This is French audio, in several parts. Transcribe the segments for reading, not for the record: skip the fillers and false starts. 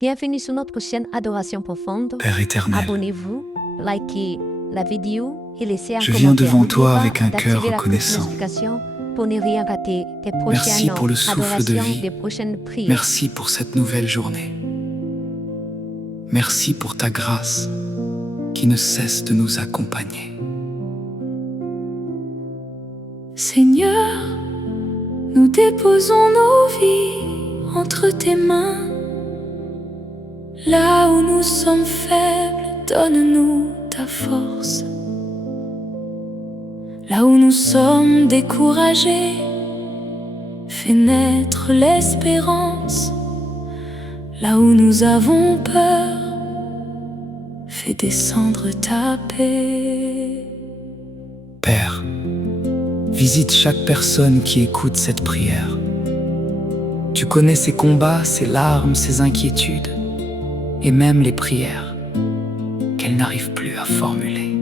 Bienvenue sur notre chaîne Adoration Profonde. Père éternel, Abonnez-vous, likez la vidéo et laissez un je commentaire. viens devant toi N'oubliez pas avec un cœur d'activer la reconnaissant. notification pour ne rien rater des prochaines Merci pour le souffle de adorations, vie. des prochaines prières. Merci pour cette nouvelle journée. Merci pour ta grâce qui ne cesse de nous accompagner. Seigneur, nous déposons nos vies entre tes mains. Là où nous sommes faibles, donne-nous ta force. Là où nous sommes découragés, fais naître l'espérance. Là où nous avons peur, fais descendre ta paix. Père, visite chaque personne qui écoute cette prière. Tu connais ses combats, ses larmes, ses inquiétudes, et même les prières qu'elle n'arrive plus à formuler.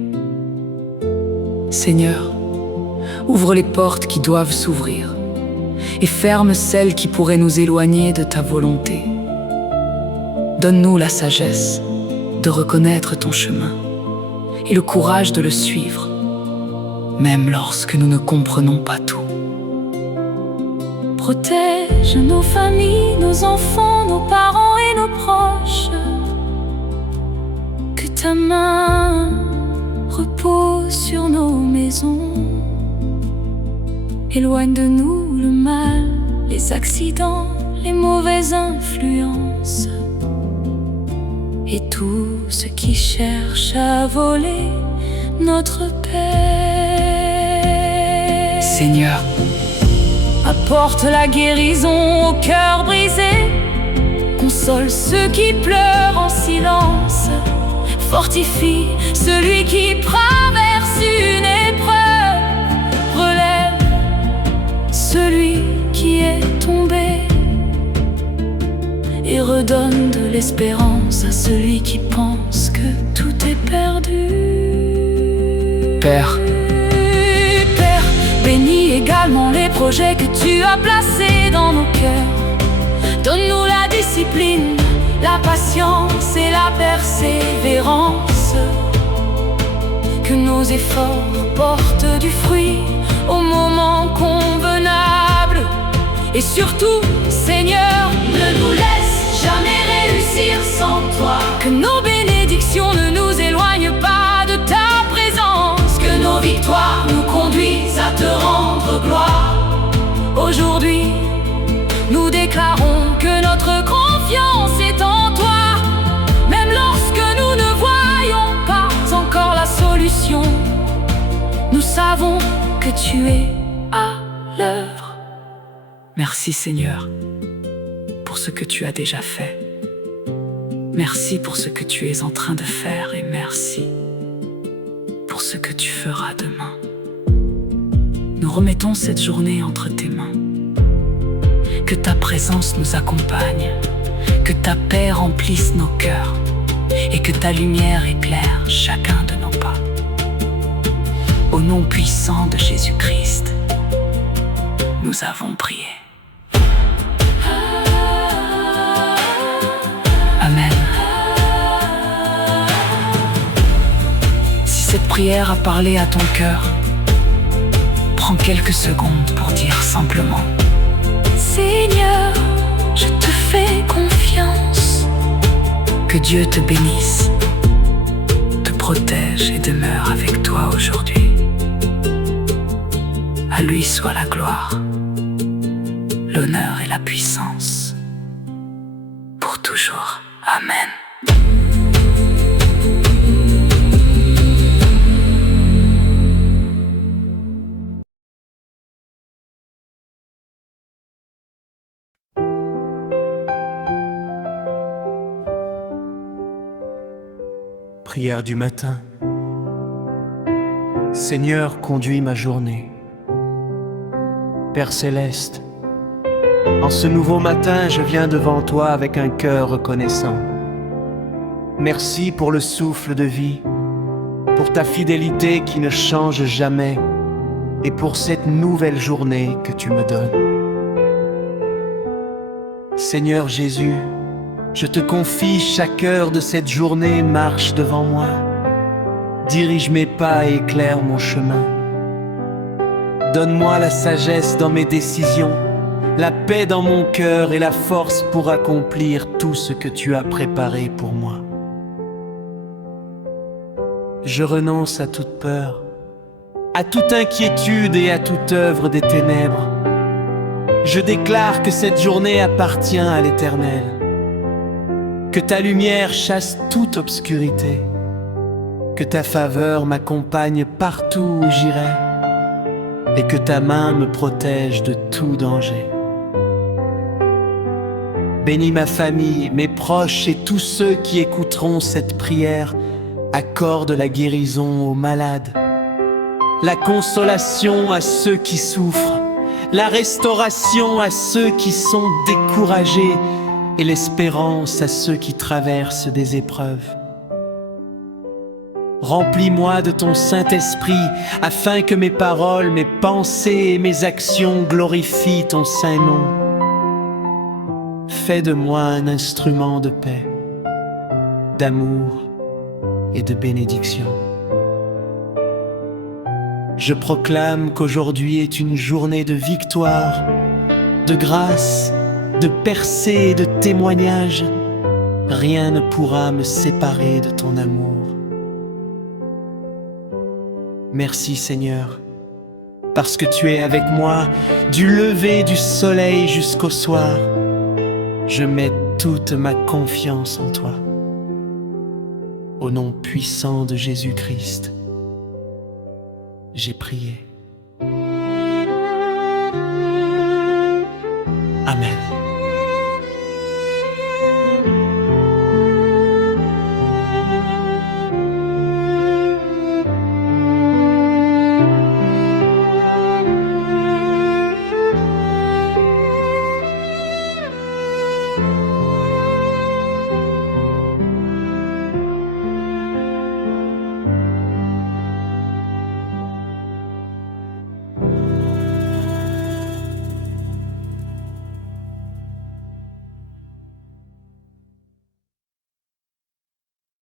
Seigneur, ouvre les portes qui doivent s'ouvrir et ferme celles qui pourraient nous éloigner de ta volonté. Donne-nous la sagesse de reconnaître ton chemin et le courage de le suivre, même lorsque nous ne comprenons pas tout. Protège nos familles, nos enfants, nos parents et nos proches. Que ta main repose sur nos maisons. Éloigne de nous le mal, les accidents, les mauvaises influences et tout ce qui cherche à voler notre paix. Seigneur, apporte la guérison au cœur brisé, console ceux qui pleurent en silence, fortifie celui qui traverse une épreuve, relève celui qui est tombé et redonne de l'espérance à celui qui pense que tout est perdu. Père, bénis également les projets que tu as placés dans nos cœurs. Donne-nous la discipline, la patience et la persévérance. Que nos efforts portent du fruit au moment convenable. Et surtout, Seigneur, ne nous laisse jamais réussir sans toi. Que nos bénédictions ne nous éloignent pas de ta présence. Que nos victoires nous conduisent à te rendre gloire. Aujourd'hui, nous déclarons que notre confiance est en toi. Même lorsque nous ne voyons pas encore la solution, nous savons que tu es à l'œuvre. merci Seigneur pour ce que tu as déjà fait. Merci pour ce que tu es en train de faire et merci pour ce que tu feras demain. Nous remettons cette journée entre tes mains. Que ta présence nous accompagne, que ta paix remplisse nos cœurs et que ta lumière éclaire chacun de nos pas. Au nom puissant de Jésus-Christ, nous avons prié. Amen. Si cette prière a parlé à ton cœur, prends quelques secondes pour dire simplement: Seigneur, je te fais confiance. Que Dieu te bénisse, te protège et demeure avec toi aujourd'hui. À lui soit la gloire, l'honneur et la puissance, pour toujours. Amen. Prière du matin. Seigneur, conduis ma journée. Père céleste, en ce nouveau matin, je viens devant toi avec un cœur reconnaissant. Merci pour le souffle de vie, pour ta fidélité qui ne change jamais et pour cette nouvelle journée que tu me donnes. Seigneur Jésus, Je te confie chaque heure de cette journée, marche devant moi. Dirige mes pas et éclaire mon chemin. Donne-moi la sagesse dans mes décisions, la paix dans mon cœur et la force pour accomplir tout ce que tu as préparé pour moi. Je renonce à toute peur, à toute inquiétude et à toute œuvre des ténèbres. Je déclare que cette journée appartient à l'Éternel, que ta lumière chasse toute obscurité, que ta faveur m'accompagne partout où j'irai, et que ta main me protège de tout danger. Bénis ma famille, mes proches et tous ceux qui écouteront cette prière. Accorde la guérison aux malades, la consolation à ceux qui souffrent, la restauration à ceux qui sont découragés et l'espérance à ceux qui traversent des épreuves. Remplis-moi de ton Saint-Esprit afin que mes paroles, mes pensées et mes actions glorifient ton saint nom. Fais de moi un instrument de paix, d'amour et de bénédiction. Je proclame qu'aujourd'hui est une journée de victoire, de grâce, de percée et de témoignage. Rien ne pourra me séparer de ton amour. Merci Seigneur, parce que tu es avec moi du lever du soleil jusqu'au soir. Je mets toute ma confiance en toi. Au nom puissant de Jésus-Christ, j'ai prié. Amen.